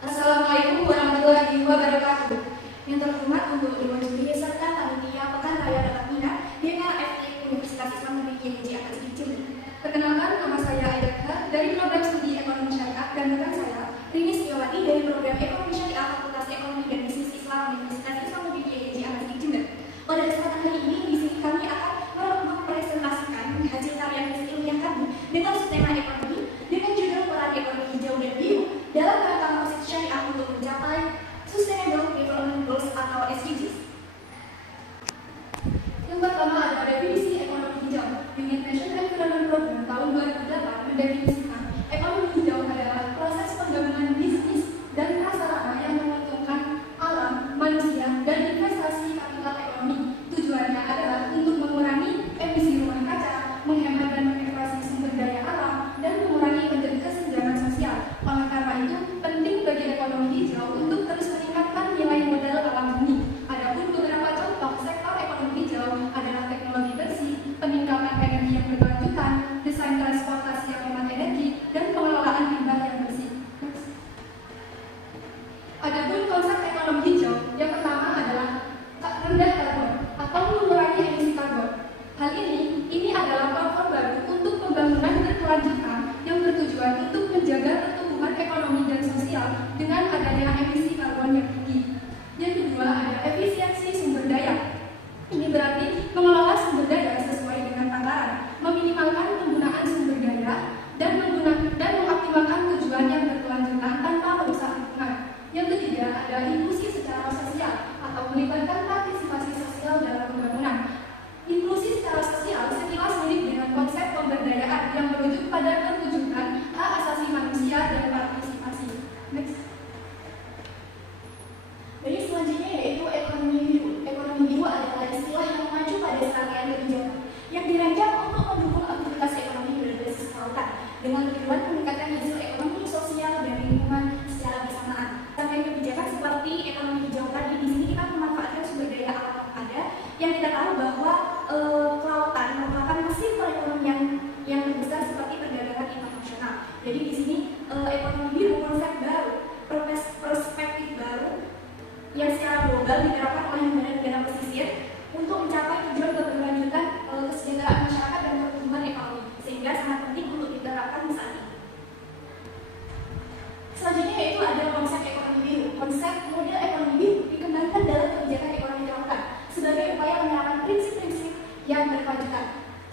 Assalamualaikum warahmatullahi wabarakatuh. Yang terhormat untuk Dewan Juri serta Panitia Pekan Raya Bakat Minat dengan FIK Universitas Islam Negeri Kiai Haji Ahmad Siddiq. Perkenalkan, nama saya Aida dari program studi Ekonomi Syariah dan rekan saya Rini Setiawati dari program Ekonomi Syariah Fakultas Ekonomi dan Bisnis Islam Universitas Islam Negeri Kiai Haji Ahmad Siddiq. Pada kesempatan hari ini di sini kami akan mempresentasikan hasil karya riset ilmiah kami dengan tema ekonomi dengan judul Peran Ekonomi Hijau dan Biru dalam rangka proses syariah untuk mencapai Sustainable Development Goals atau SDGs. Yang pertama ada definisi ekonomi hijau. United Nations Environment Program tahun 2008 mendefinisikan ekonomi hijau adalah proses penggabungan bisnis dan prasarana yang menguntungkan alam, manusia, dan investasi kapital ekonomi. Tujuannya adalah untuk mengurangi emisi rumah kaca, menghemat dan mengeksplorasi sumber daya alam, dan mengurangi kesenjangan sosial. Oleh karena itu, penting bagi ekonomi hijau untuk terus meningkatkan nilai modal alam bumi. Adapun beberapa contoh sektor ekonomi hijau adalah teknologi bersih, peningkatan energi yang berkelanjutan, desain transportasi yang hemat energi, dan pengelolaan limbah yang bersih. Adapun konsep ekonomi hijau, yang pertama adalah rendah karbon atau mengurangi emisi karbon. Hal ini adalah platform baru untuk pembangunan berkelanjutan yang bertujuan untuk menjaga pertumbuhan ekonomi dan sosial dengan adanya emisi karbon yang tinggi. Yang kedua ada efisiensi sumber daya. Ini berarti mengelola sumber daya sesuai dengan takaran, meminimalkan penggunaan sumber daya, dan mengoptimalkan tujuan yang berkelanjutan tanpa merusak lingkungan. Yang ketiga ada inklusi secara sosial atau melibatkan partisipasi sosial dalam pembangunan. Inklusi secara sosial sekilas mirip dengan konsep pemberdayaan yang merujuk pada perwujudan hak asasi manusia dan partisipasi. Next. Jadi selanjutnya yaitu ekonomi biru. Ekonomi biru adalah istilah yang mengacu pada serangkaian kebijakan yang dirancang untuk mendukung aktivitas ekonomi berbasis kelautan dengan tujuan meningkatkan hasil ekonomi, sosial, dan lingkungan secara bersamaan. Serangkaian kebijakan seperti ekonomi hijau tadi, di sini kita memanfaatkan sumber daya alam yang ada, yang kita tahu bahwa kelautan merupakan mesin perekonomian yang terbesar seperti perdagangan internasional. Jadi di sini ekonomi biru konsep baru, perspektif baru yang secara global diterapkan oleh negara-negara pesisir untuk mencapai tujuan keberlanjutan kesejahteraan masyarakat dan pertumbuhan ekonomi, sehingga sangat penting untuk diterapkan saat ini. Selanjutnya yaitu ada konsep ekonomi biru. Konsep model ekonomi biru dikembangkan dalam kebijakan ekonomi kelautan sebagai upaya menerapkan prinsip-prinsip yang berkelanjutan.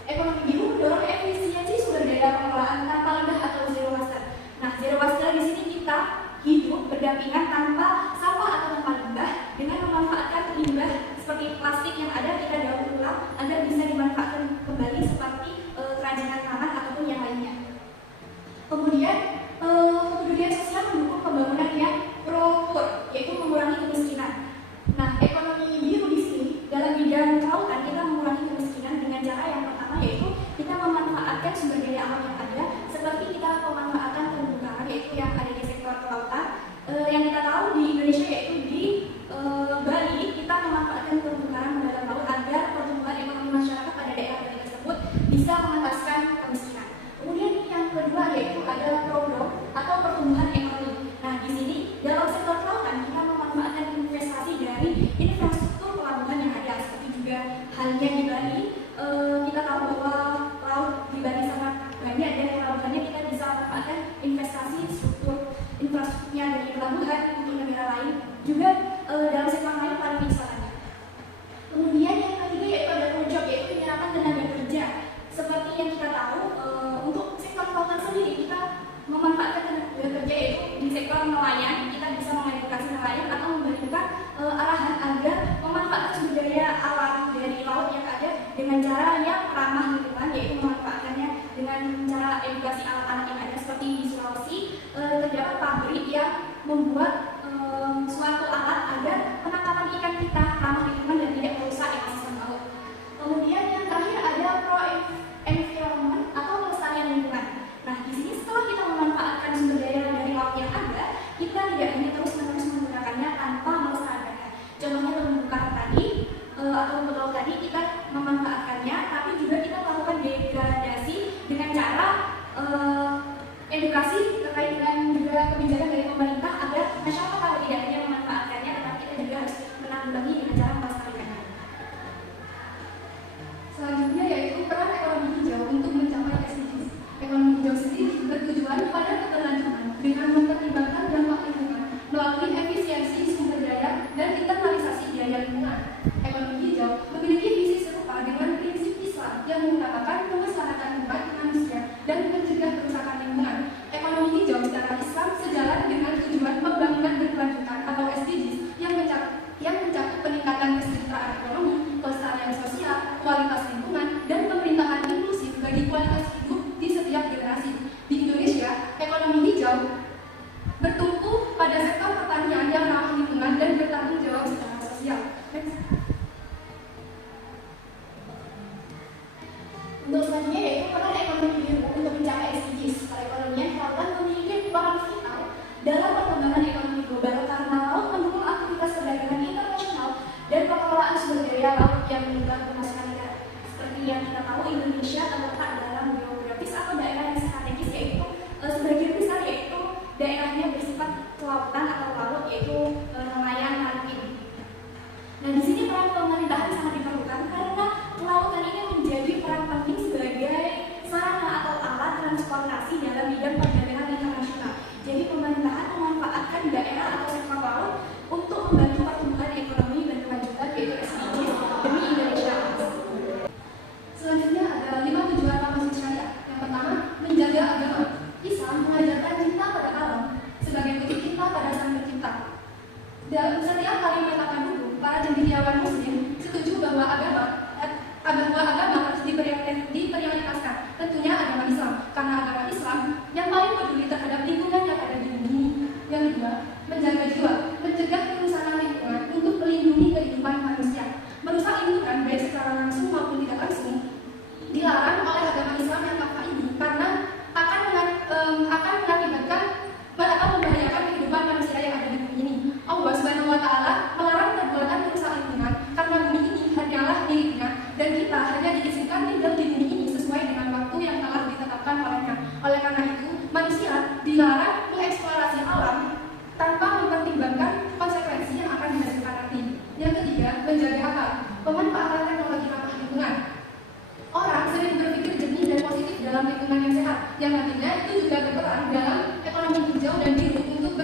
Ekonomi biru mendorong efisiensi sumber daya pengelolaan tanpa limbah atau zero waste. Nah, zero waste di sini kita hidup berdampingan tanpa sampah atau tanpa limbah dengan memanfaatkan limbah seperti plastik yang ada kita daur ulang agar bisa dimanfaatkan kembali seperti kerajinan tangan ataupun yang lainnya. Kemudian kemudian sosial mendukung pembangunan yang pro-poor, yaitu mengurangi kemiskinan. Nah, ekonomi biru di sini dalam bidang kelautan kita mengurangi kemiskinan dengan cara yang pertama yaitu kita memanfaatkan sumber daya alam yang ada, seperti kita memanfaatkan terumbu karang yaitu yang ada di sektor kelautan. Yang kita tahu di Indonesia yaitu di Bali kita memanfaatkan terumbu karang dalam laut agar pertumbuhan ekonomi masyarakat pada daerah Bali tersebut bisa mengentaskan kemiskinan. Kemudian yang kedua yaitu adalah program atau pertumbuhan ekonomi. Nah, di sini dalam sektor kelautan kita memanfaatkan investasi dari infrastruktur pelabuhan yang ada, seperti juga halnya di Bali. Kita tahu bahwa laut di Bali sangat banyak dan pelabuhannya kita bisa memanfaatkan investasi infrastrukturnya dari pelabuhan untuk negara lain, juga dalam sektor lain pariwisatanya. Kemudian yang ketiga yaitu ada project, yaitu penyerapan tenaga kerja. Seperti yang kita tahu untuk sektor kelautan sendiri kita memanfaatkan tenaga kerja yaitu di sektor nelayan, kita bisa mengedukasi nelayan atau memberikan arahan agar memanfaatkan sumber daya alam dari laut yang ada dengan cara yang ramah lingkungan, yaitu memanfaatkannya dengan cara edukasi alat-alat yang ada. Seperti di Sulawesi terdapat pabrik yang membuat suatu alat agar penangkapan ikan kita ramah lingkungan dan tidak merusak ekosistem laut. Kemudian yang terakhir ada pro-environment atau pelestarian lingkungan. Nah, di sini setelah kita memanfaatkan sumber daya dari laut yang ada, kita tidak hanya terus-menerus menggunakannya tanpa melestarikannya. Contohnya terumbu karang tadi atau rumput laut tadi kita memanfaatkannya, tapi juga kita melakukan degradasi dengan cara edukasi terkait dengan juga kebijakan dari pemerintah agar perkembangan ekonomi global karena laut mendukung aktivitas perdagangan internasional dan pengelolaan sumber daya laut yang meningkat pemasukan negara. Seperti yang kita tahu, Indonesia terletak dalam geografis atau daerah yang strategis, yaitu sebagian besar yaitu daerahnya bersifat kelautan atau laut, yaitu nelayan maritim. Nah, di sini peran pemerintahan sangat diperlukan karena kelautan ini menjadi peran penting sebagai sarana atau alat transportasi dalam bidang perdagangan internasional. Jadi pemerintahan memanfaatkan daerah atau sektor laut untuk membantu pertumbuhan ekonomi dan kelanjutan yaitu SDGs demi Indonesia. Selanjutnya ada 5 tujuan Konstitusi Syariah. Yang pertama, menjaga agama. Islam mengajarkan cinta pada alam sebagai bentuk cinta pada Sang Pencipta. Dalam setiap kali meletakkan buku, para cendekiawan Muslim setuju bahwa agama harus diprioritaskan. Tentunya agama Islam, karena agama Islam yang paling peduli terhadap lingkungan yang ada di bumi. Yang kedua, menjaga jiwa, mencegah kerusakan lingkungan untuk melindungi kehidupan manusia. Merusak lingkungan baik secara langsung maupun tidak langsung dilarang oleh agama Islam yang kafah ini karena akan mengakibatkan atau membahayakan kehidupan manusia yang ada di bumi ini. Allah Subhanahu wa Ta'ala melarang perbuatan merusak lingkungan karena bumi ini hanyalah miliknya dan kita hanya diizinkan tinggal di bumi ini sesuai dengan waktu yang telah ditetapkan olehnya. Oleh karena itu, manusia dilarang mengeksplorasi alam tanpa mempertimbangkan konsekuensi yang akan dihasilkan nanti. Yang ketiga, menjaga akal, pemanfaatan teknologi ramah lingkungan. Orang sering berpikir jernih dan positif dalam lingkungan yang sehat, yang nantinya itu juga berperan dalam ekonomi hijau dan biru untuk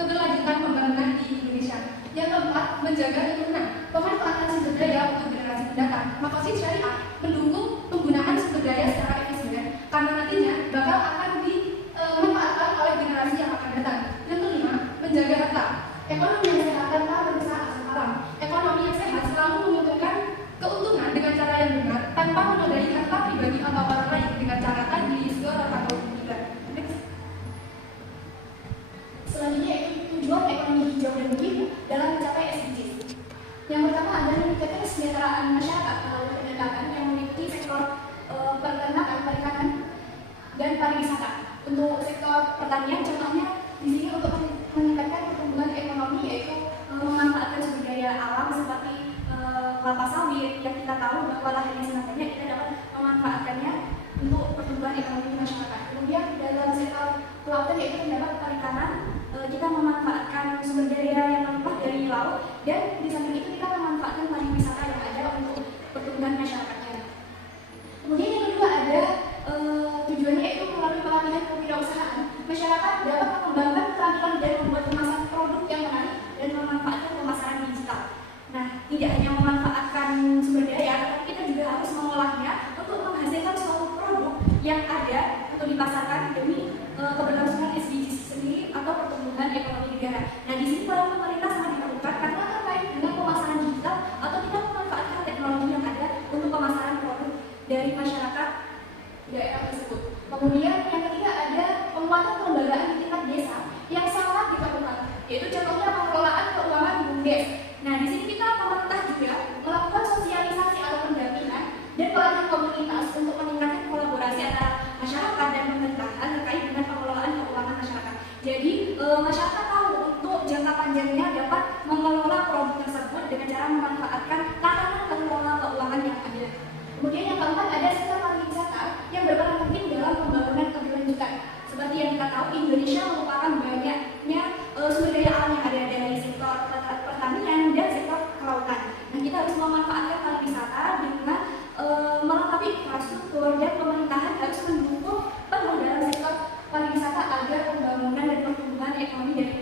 keberlanjutan pembangunan di Indonesia. Yang keempat, menjaga lingkungan, pemanfaatan sumber daya untuk generasi mendatang. Maqasid Syariah mendukung penggunaan sumber daya secara efisien karena nantinya bakal akan dimanfaatkan oleh generasi yang akan datang. Yang kelima, menjaga harta. Ekonomi yang sehat tanpa merusak aset alam. Ekonomi yang sehat selalu menguntungkan keuntungan dengan cara yang benar tanpa menodai harta pribadi atau orang lain dengan cara tadi, segala atau tidak. Selanjutnya yaitu tujuan ekonomi hijau dan biru dalam mencapai SDGs. Yang pertama adalah meningkatkan kesejahteraan masyarakat melalui pendekatan yang meliputi sektor peternakan, perikanan, dan pariwisata. Untuk sektor pertanian, contohnya di sini untuk meningkatkan pertumbuhan ekonomi yaitu memanfaatkan sumber daya alam seperti kelapa sawit yang kita tahu bahwa lahannya sangat banyak, kita dapat memanfaatkannya untuk pertumbuhan ekonomi masyarakat. Kemudian dalam sektor kelautan yaitu terdapat perikanan, kita memanfaatkan sumber daya yang melimpah dari laut dan di samping itu kita memanfaatkan pariwisata yang ada untuk pertumbuhan masyarakatnya. Kemudian yang kedua ada tujuannya yaitu melalui pelatihan kewirausahaan. Masyarakat dapat mengembangkan keterampilan dan membuat kemasan produk yang menarik dan memanfaatkan pemasaran digital. Nah, tidak hanya memanfaatkan sumber daya, tapi kita juga harus mengolahnya untuk menghasilkan suatu produk yang ada untuk dipasarkan demi keberlangsungan SDGs sendiri atau pertumbuhan ekonomi negara. Nah, di sini peran pemerintah sangat diperlukan karena terkait dengan pemasaran digital atau kita memanfaatkan teknologi yang ada untuk pemasaran produk dari masyarakat daerah tersebut. Kemudian yang ketiga ada penguatan kelembagaan di tingkat desa yang sangat diperlukan, yaitu contohnya pengelolaan keuangan BUMDes. Nah, di sini kita pemerintah juga melakukan sosialisasi atau pendampingan dan pelatihan komunitas untuk meningkatkan kolaborasi antara masyarakat dan pemerintahan terkait dengan pengelolaan keuangan masyarakat. Jadi masyarakat tahu untuk jangka panjangnya dapat mengelola produk tersebut dengan cara memanfaatkan tatanan pengelola keuangan yang ada. Kemudian yang keempat ada sektor pariwisata yang berperan penting dalam pembangunan keberlanjutan. Seperti yang kita tahu, Indonesia merupakan banyaknya sumber daya alam yang ada dari sektor pertanian dan sektor kelautan. Nah, kita harus memanfaatkan pariwisata dengan melengkapi infrastruktur dan pemerintahan harus mendukung penuh dalam sektor pariwisata agar pembangunan dan pertumbuhan ekonomi dari